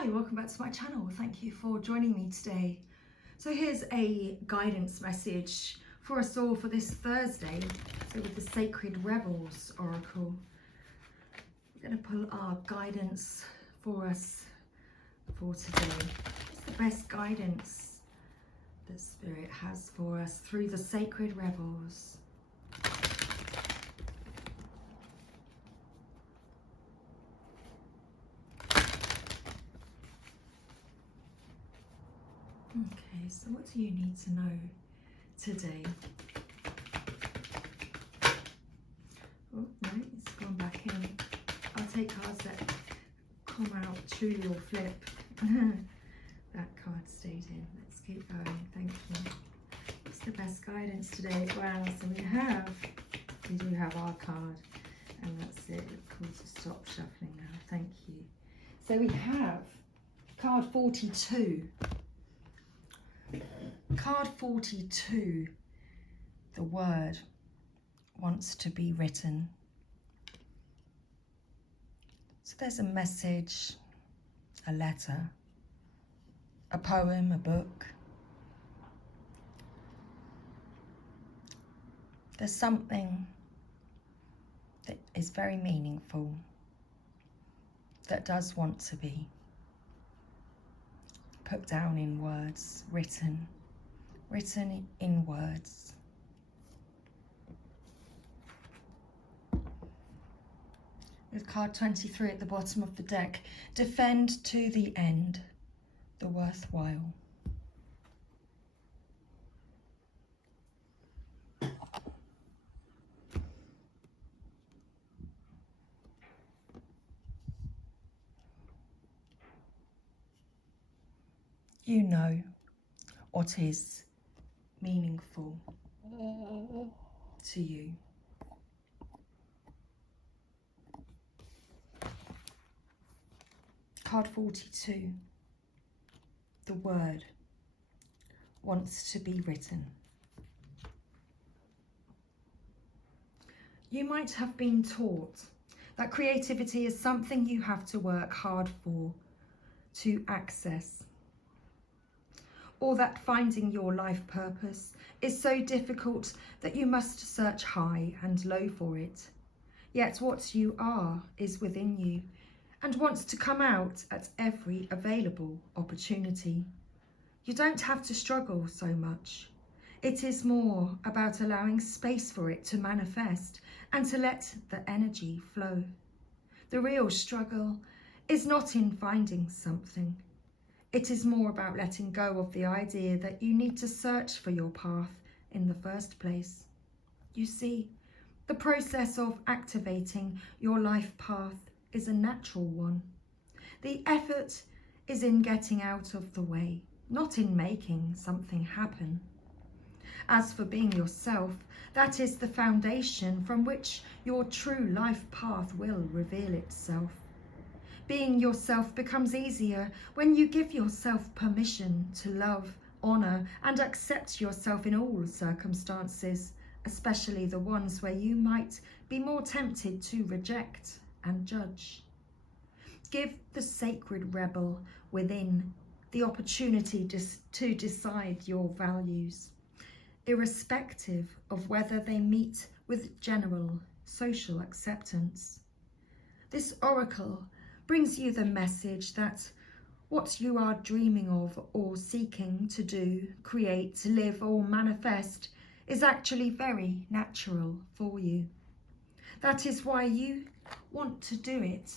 Hi, welcome back to my channel. Thank you for joining me today. So here's a guidance message for us all for this Thursday. So with the Sacred Rebels Oracle, we're going to pull our guidance for us for today. What's the best guidance that Spirit has for us through the Sacred Rebels? Okay, so what do you need to know today? Oh, no, it's gone back in. I'll take cards that come out truly or flip. That card stayed in. Let's keep going. Thank you. What's the best guidance today? Wow, so we do have our card. And that's it. It's called to stop shuffling now. Thank you. So we have card 42. Card 42, the word wants to be written. So there's a message, a letter, a poem, a book. There's something that is very meaningful that does want to be put down in words, written in words. With card 23 at the bottom of the deck, defend to the end the worthwhile. You know what is meaningful to you. Card 42, the word wants to be written. You might have been taught that creativity is something you have to work hard for to access, or that finding your life purpose is so difficult that you must search high and low for it. Yet what you are is within you and wants to come out at every available opportunity. You don't have to struggle so much. It is more about allowing space for it to manifest and to let the energy flow. The real struggle is not in finding something. It is more about letting go of the idea that you need to search for your path in the first place. You see, the process of activating your life path is a natural one. The effort is in getting out of the way, not in making something happen. As for being yourself, that is the foundation from which your true life path will reveal itself. Being yourself becomes easier when you give yourself permission to love, honour and accept yourself in all circumstances, especially the ones where you might be more tempted to reject and judge. Give the sacred rebel within the opportunity to decide your values, irrespective of whether they meet with general social acceptance. This oracle brings you the message that what you are dreaming of or seeking to do, create, live or manifest is actually very natural for you. That is why you want to do it.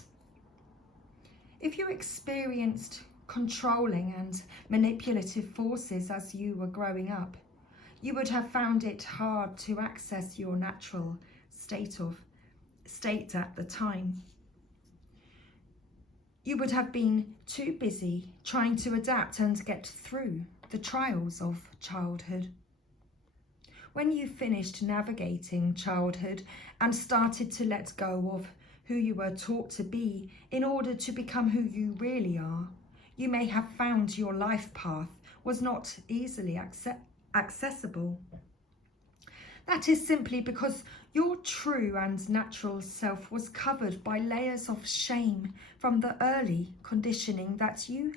If you experienced controlling and manipulative forces as you were growing up, you would have found it hard to access your natural state at the time. You would have been too busy trying to adapt and get through the trials of childhood. When you finished navigating childhood and started to let go of who you were taught to be in order to become who you really are, you may have found your life path was not easily accessible. That is simply because your true and natural self was covered by layers of shame from the early conditioning that you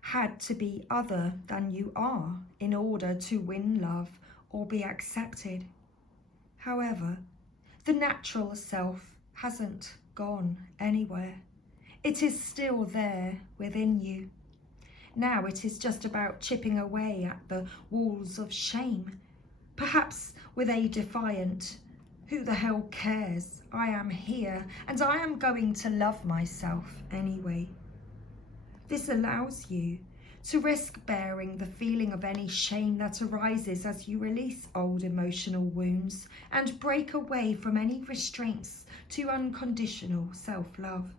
had to be other than you are in order to win love or be accepted. However, the natural self hasn't gone anywhere. It is still there within you. Now it is just about chipping away at the walls of shame, perhaps with a defiant, "Who the hell cares? I am here and I am going to love myself anyway." This allows you to risk bearing the feeling of any shame that arises as you release old emotional wounds and break away from any restraints to unconditional self-love.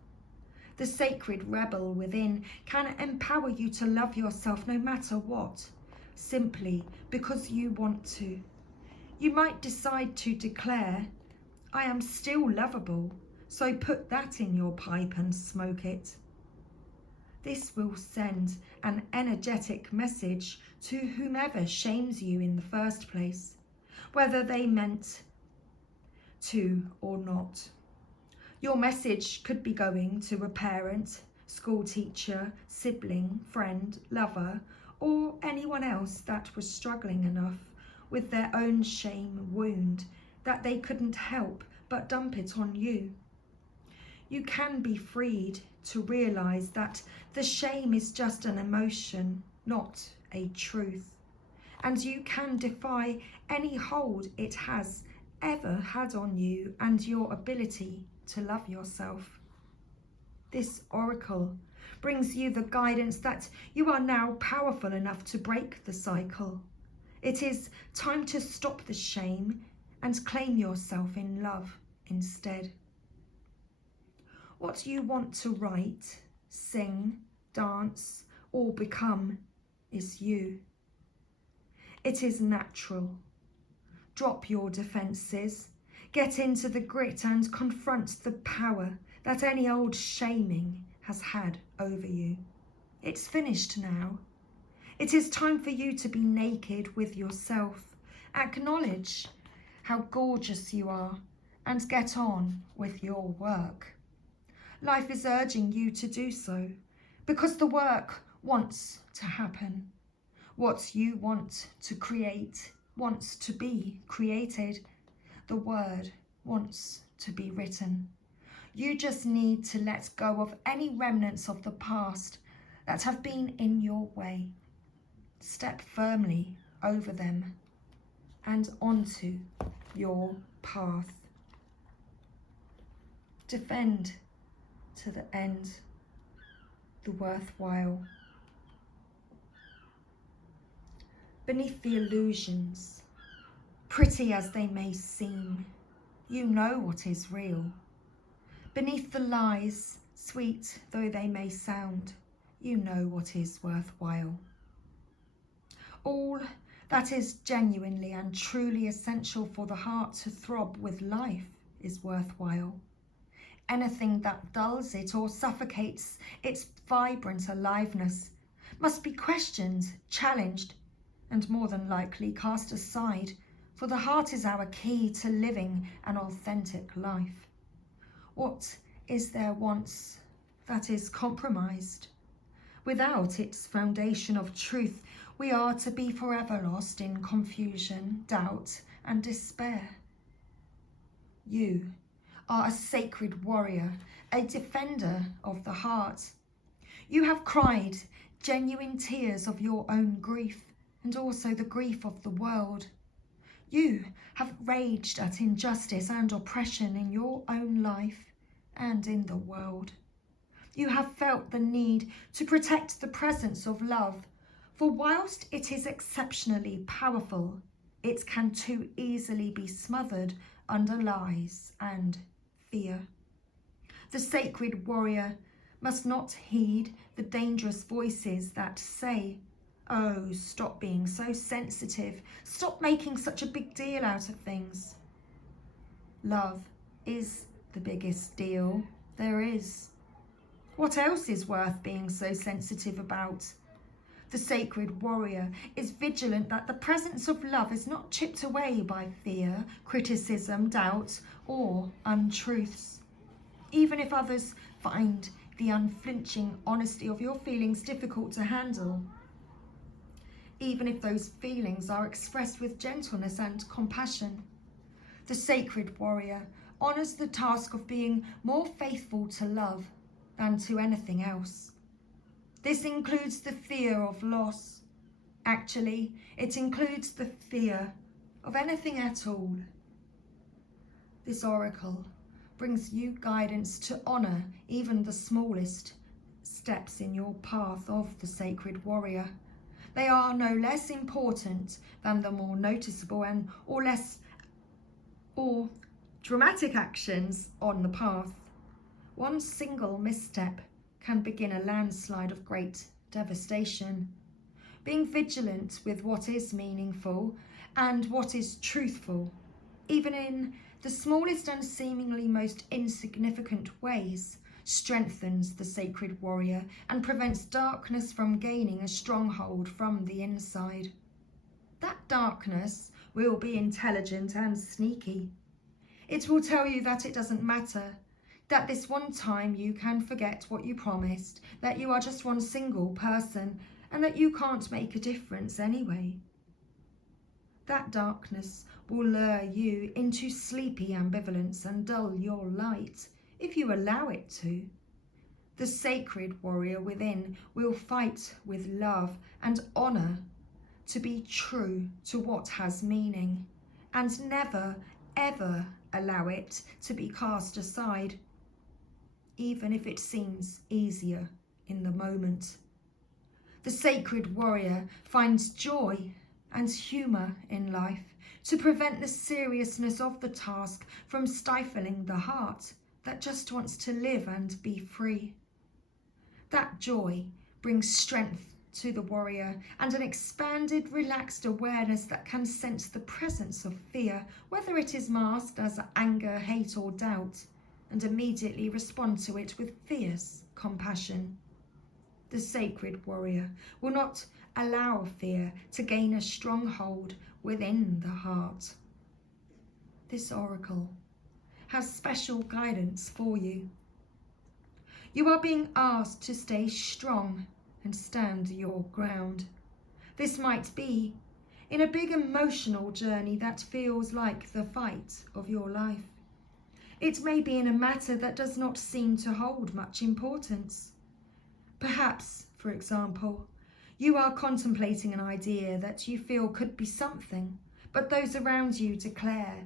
The sacred rebel within can empower you to love yourself no matter what, simply because you want to. You might decide to declare, "I am still lovable, so put that in your pipe and smoke it." This will send an energetic message to whomever shames you in the first place, whether they meant to or not. Your message could be going to a parent, school teacher, sibling, friend, lover, or anyone else that was struggling enough with their own shame wound that they couldn't help but dump it on you. You can be freed to realize that the shame is just an emotion, not a truth. And you can defy any hold it has ever had on you and your ability to love yourself. This oracle brings you the guidance that you are now powerful enough to break the cycle. It is time to stop the shame and claim yourself in love instead. What you want to write, sing, dance, or become is you. It is natural. Drop your defenses. Get into the grit and confront the power that any old shaming has had over you. It's finished now. It is time for you to be naked with yourself. Acknowledge how gorgeous you are and get on with your work. Life is urging you to do so because the work wants to happen. What you want to create wants to be created. The word wants to be written. You just need to let go of any remnants of the past that have been in your way. Step firmly over them and onto your path. Defend to the end the worthwhile. Beneath the illusions, pretty as they may seem, you know what is real. Beneath the lies, sweet though they may sound, you know what is worthwhile. All that is genuinely and truly essential for the heart to throb with life is worthwhile. Anything that dulls it or suffocates its vibrant aliveness must be questioned, challenged, and more than likely cast aside, for the heart is our key to living an authentic life. What is there once that is compromised? Without its foundation of truth, we are to be forever lost in confusion, doubt, and despair. You are a sacred warrior, a defender of the heart. You have cried genuine tears of your own grief and also the grief of the world. You have raged at injustice and oppression in your own life and in the world. You have felt the need to protect the presence of love, for whilst it is exceptionally powerful, it can too easily be smothered under lies and fear. The sacred warrior must not heed the dangerous voices that say, "Oh, stop being so sensitive. Stop making such a big deal out of things." Love is the biggest deal there is. What else is worth being so sensitive about? The sacred warrior is vigilant that the presence of love is not chipped away by fear, criticism, doubt, or untruths. Even if others find the unflinching honesty of your feelings difficult to handle, even if those feelings are expressed with gentleness and compassion, the sacred warrior honors the task of being more faithful to love than to anything else. This includes the fear of loss. Actually, it includes the fear of anything at all. This oracle brings you guidance to honor even the smallest steps in your path of the sacred warrior. They are no less important than the more noticeable or dramatic actions on the path. One single misstep can begin a landslide of great devastation. Being vigilant with what is meaningful and what is truthful, even in the smallest and seemingly most insignificant ways, strengthens the sacred warrior and prevents darkness from gaining a stronghold from the inside. That darkness will be intelligent and sneaky. It will tell you that it doesn't matter, that this one time you can forget what you promised, that you are just one single person, and that you can't make a difference anyway. That darkness will lure you into sleepy ambivalence and dull your light, if you allow it to. The sacred warrior within will fight with love and honor to be true to what has meaning, and never, ever allow it to be cast aside, even if it seems easier in the moment. The sacred warrior finds joy and humour in life to prevent the seriousness of the task from stifling the heart that just wants to live and be free. That joy brings strength to the warrior and an expanded, relaxed awareness that can sense the presence of fear, whether it is masked as anger, hate, or doubt, and immediately respond to it with fierce compassion. The sacred warrior will not allow fear to gain a stronghold within the heart. This oracle has special guidance for you. You are being asked to stay strong and stand your ground. This might be in a big emotional journey that feels like the fight of your life. It may be in a matter that does not seem to hold much importance. Perhaps, for example, you are contemplating an idea that you feel could be something, but those around you declare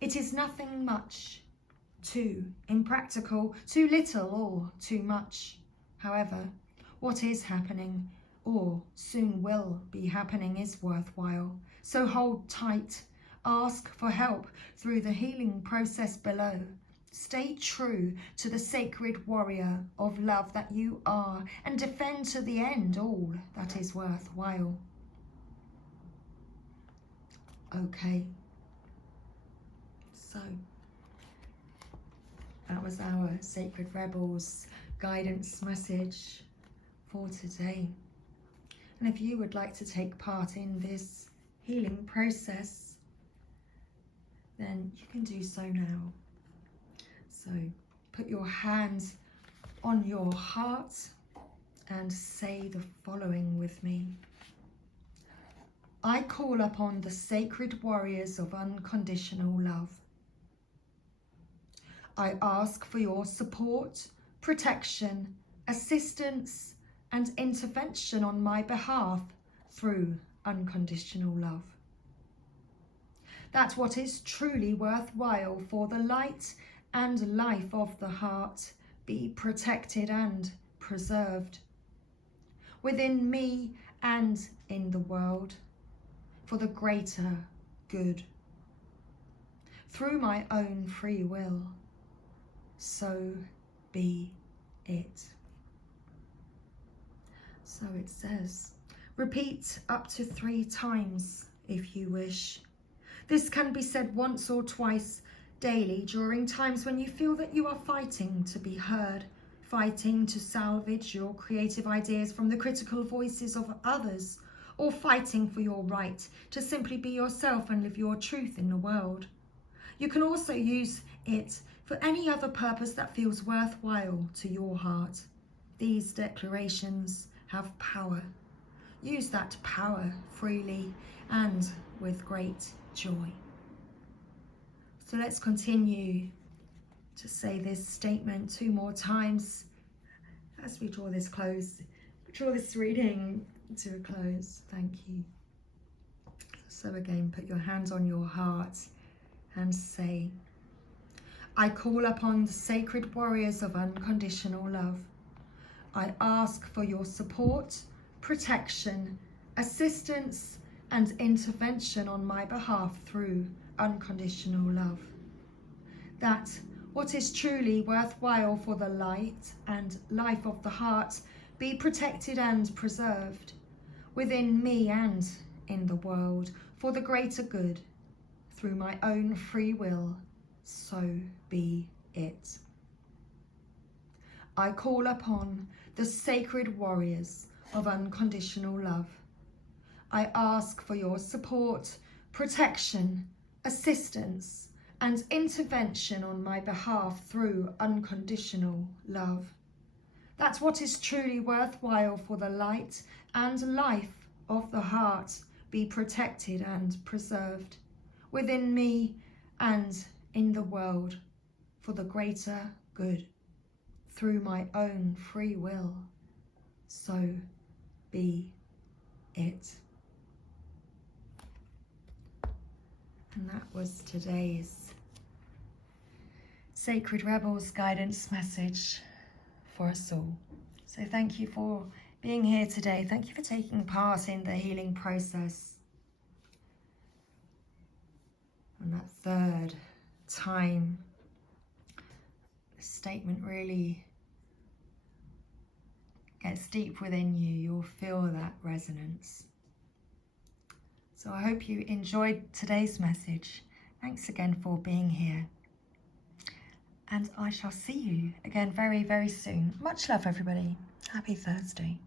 it is nothing much, too impractical, too little, or too much. However, what is happening, or soon will be happening, is worthwhile. So hold tight, ask for help through the healing process below. Stay true to the sacred warrior of love that you are, and defend to the end all that is worthwhile. Okay, so that was our Sacred Rebels guidance message for today. And if you would like to take part in this healing process, then you can do so now. So put your hands on your heart and say the following with me. I call upon the sacred warriors of unconditional love. I ask for your support, protection, assistance, and intervention on my behalf through unconditional love. That what is truly worthwhile for the light and life of the heart be protected and preserved within me and in the world for the greater good. Through my own free will, so be it. So it says, repeat up to 3 times if you wish. This can be said once or twice daily during times when you feel that you are fighting to be heard, fighting to salvage your creative ideas from the critical voices of others, or fighting for your right to simply be yourself and live your truth in the world. You can also use it for any other purpose that feels worthwhile to your heart. These declarations have power. Use that power freely and with great joy. So let's continue to say this statement 2 more times as we draw this reading to a close. Thank you. So again, put your hands on your heart and say, I call upon the sacred warriors of unconditional love. I ask for your support, protection, assistance, and intervention on my behalf through unconditional love. That what is truly worthwhile for the light and life of the heart be protected and preserved within me and in the world for the greater good through my own free will, so be it. I call upon the sacred warriors of unconditional love. I ask for your support, protection, assistance, and intervention on my behalf through unconditional love. That what is truly worthwhile for the light and life of the heart be protected and preserved within me and in the world for the greater good through my own free will, so be it. And that was today's Sacred Rebels guidance message for us all. So thank you for being here today. Thank you for taking part in the healing process. And that third time, the statement really gets deep within you. You'll feel that resonance. So I hope you enjoyed today's message. Thanks again for being here. And I shall see you again very, very soon. Much love, everybody. Happy Thursday.